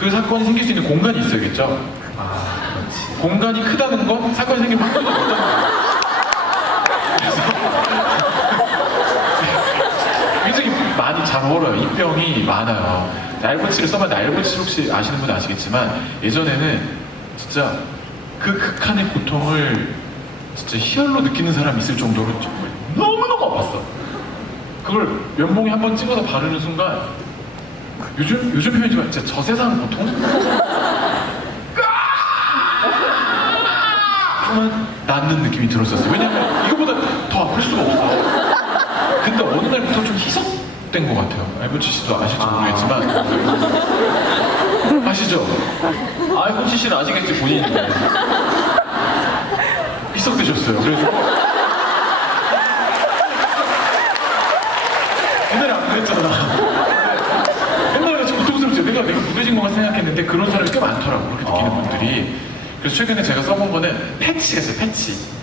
그 사건이 생길 수 있는 공간이 있어야겠죠. 아, 그렇지. 공간이 크다는 건 사건이 생기면 확률이 높다는. 그래서 굉장히 많이 잘 얼어요. 이 병이 많아요. 날보치를 써봤는데 날보치 혹시 아시는 분 아시겠지만 예전에는 진짜 그 극한의 고통을 진짜 희열로 느끼는 사람이 있을 정도로 정말 너무너무 아팠어. 그걸 면봉에 한 번 찍어서 바르는 순간 요즘 요즘 표현이지만 진짜 저 세상 고통? 하면 낫는 느낌이 들었었어요. 왜냐면 이거보다 더 아플 수가 없어. 근데 어느 날부터 좀 희석된 것 같아요. 알부치 씨도 아실지 모르겠지만 아시죠? 아, 호치 씨는 아시겠지 본인인데 희석되셨어요. 그래서 옛날에 안 그랬잖아. 옛날에 같이 고통스럽지. 내가 것만 생각했는데 그런 사람이 꽤 많더라고. 그렇게 느끼는 분들이. 그래서 최근에 제가 써본 거는 패치가 있어요. 패치.